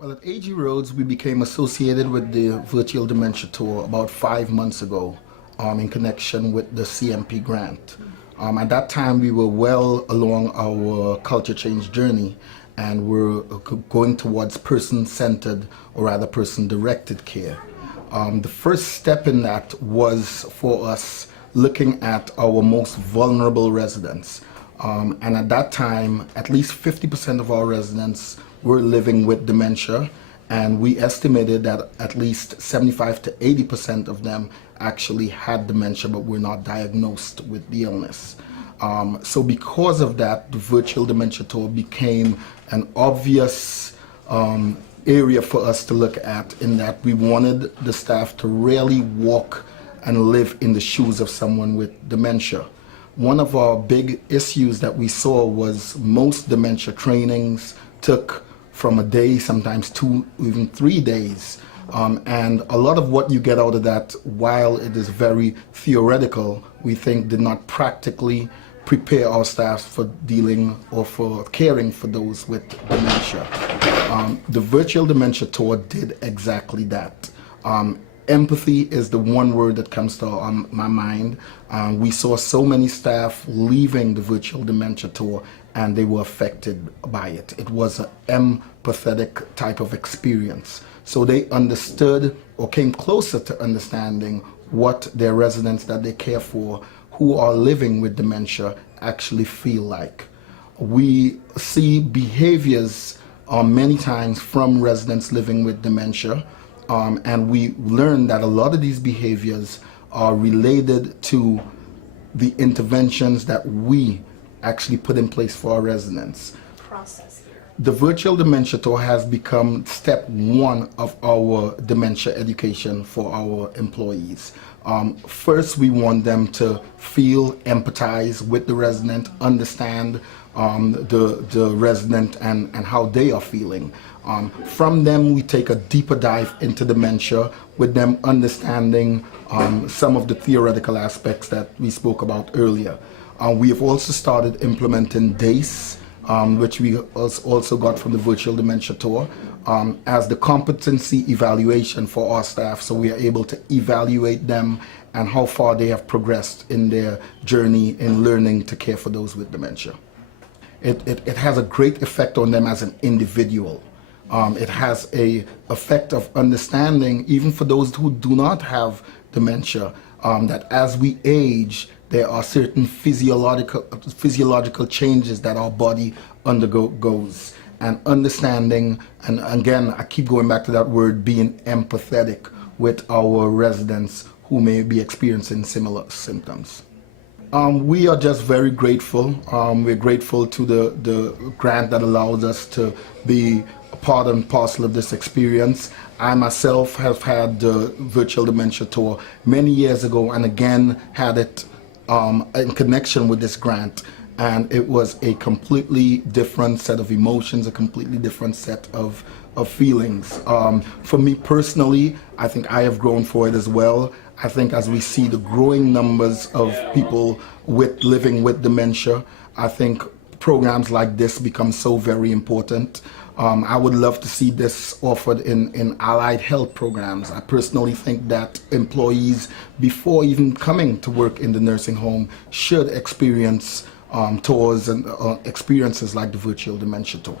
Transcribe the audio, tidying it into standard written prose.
Well, at A.G. Rhodes, we became associated with the Virtual Dementia Tour about 5 months ago in connection with the CMP grant. At that time, we were well along our culture change journey, and we're going towards person-centered, or rather person-directed care. The first step in that was for us looking at our most vulnerable residents. And at that time, at least 50% of our residents were living with dementia, and we estimated that at least 75 to 80% of them actually had dementia but were not diagnosed with the illness. So because of that, the Virtual Dementia Tour became an obvious area for us to look at, in that we wanted the staff to really walk and live in the shoes of someone with dementia. One of our big issues that we saw was most dementia trainings took from a day, sometimes 2, even 3 days. And a lot of what you get out of that, while it is very theoretical, we think did not practically prepare our staff for dealing or for caring for those with dementia. The Virtual Dementia Tour did exactly that. Empathy is the one word that comes to my mind. We saw so many staff leaving the Virtual Dementia Tour and they were affected by it. It was an empathetic type of experience. So they understood, or came closer to understanding, what their residents that they care for who are living with dementia actually feel like. We see behaviors many times from residents living with dementia, and we learn that a lot of these behaviors are related to the interventions that we actually put in place for our residents. Process here. The Virtual Dementia Tour has become step 1 of our dementia education for our employees. First, we want them to feel, empathize with the resident, understand the resident and how they are feeling. From them, we take a deeper dive into dementia, with them understanding some of the theoretical aspects that we spoke about earlier. We have also started implementing DACE, which we also got from the Virtual Dementia Tour, as the competency evaluation for our staff, so we are able to evaluate them and how far they have progressed in their journey in learning to care for those with dementia. It has a great effect on them as an individual. It has an effect of understanding, even for those who do not have dementia, that as we age, there are certain physiological changes that our body undergoes. And understanding, and again, I keep going back to that word, being empathetic with our residents who may be experiencing similar symptoms. We are just very grateful. We're grateful to the grant that allows us to be a part and parcel of this experience. I myself have had the Virtual Dementia Tour many years ago, and again had it in connection with this grant, and it was a completely different set of emotions, a completely different set of feelings. For me personally, I think I have grown for it as well. I think as we see the growing numbers of people living with dementia, I think programs like this become so very important. I would love to see this offered in allied health programs. I personally think that employees, before even coming to work in the nursing home, should experience tours and experiences like the Virtual Dementia Tour.